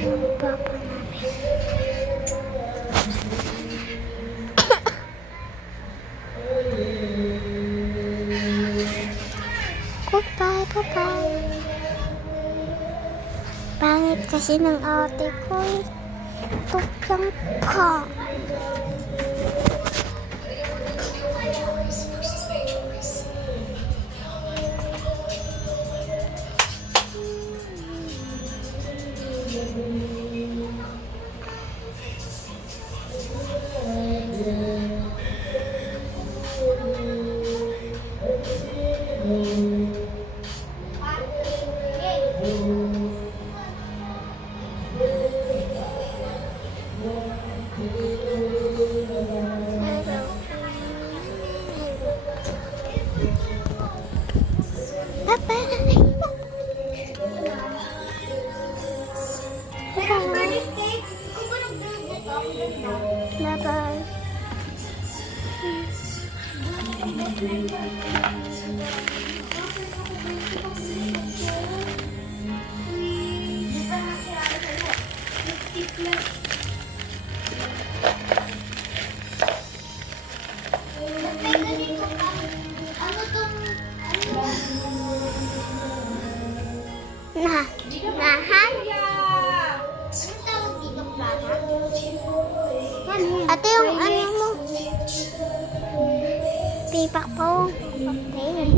Yung papa namin. Goodbye, goodbye. Pangit kasi ng ate ko eh. Tupyang ka. Bye-bye. Nahan? Ate, yung ano mo? Pipak po. Okay.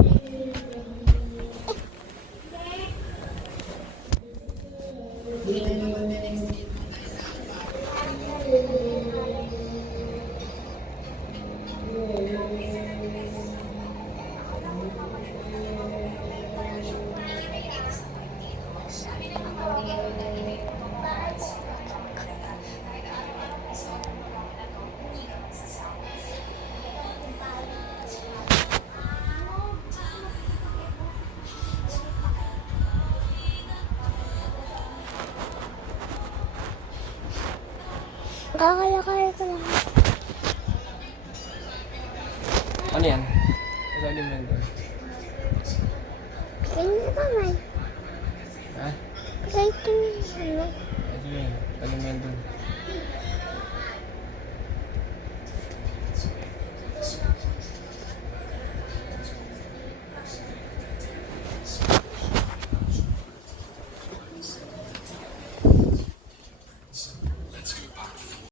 Kakalakay ko lang. Ano yan? Ilalim lang doon. Tingin na kamay. Ha? Kaya ito yung ano. Ilalim lang. Ilalim lang doon.